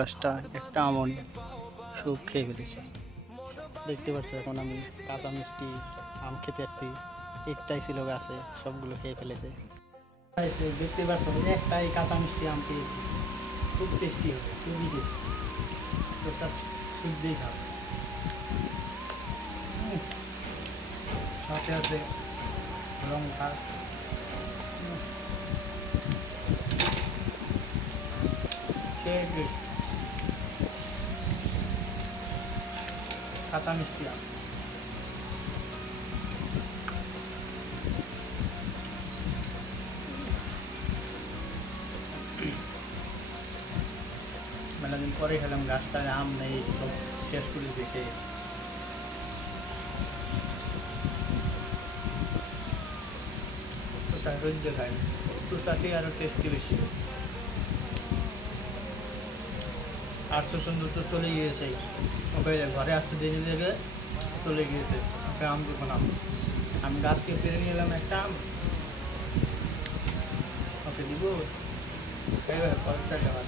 গাছটা একটা আমও নেই, সব খেয়ে ফেলেছে। দেখতে পাচ্ছ এখন আমি কাঁচা মিষ্টি আম খেতে আসছি, একটাই ছিল গাছে, সবগুলো খেয়ে ফেলেছে। দেখতে পাচ্ছ একটাই কাঁচা মিষ্টি আম পেয়েছি, খুব টেস্টি হবে, খুবই টেস্টি। শুদ্ধই খাও। সাথে আছে লঙ্কা। কাঁচা মিষ্টি আম। মেলা দিন পরে খেলাম, গাছটায় আম নেই, সব শেষ করে দেখে। শসা রোদ্দে খাই, শসাটি আরও টেস্টি বেশি। আটশো সুন্দর তো চলে গিয়েছে, ওকে ঘরে আসতে দেরি দেবে, চলে গিয়েছে। ওকে আম দেবো না, আমি গাছকে পেরে নিয়ে এলাম একটা আম, ওকে দিব, খাইবে পরেরটা খাবার।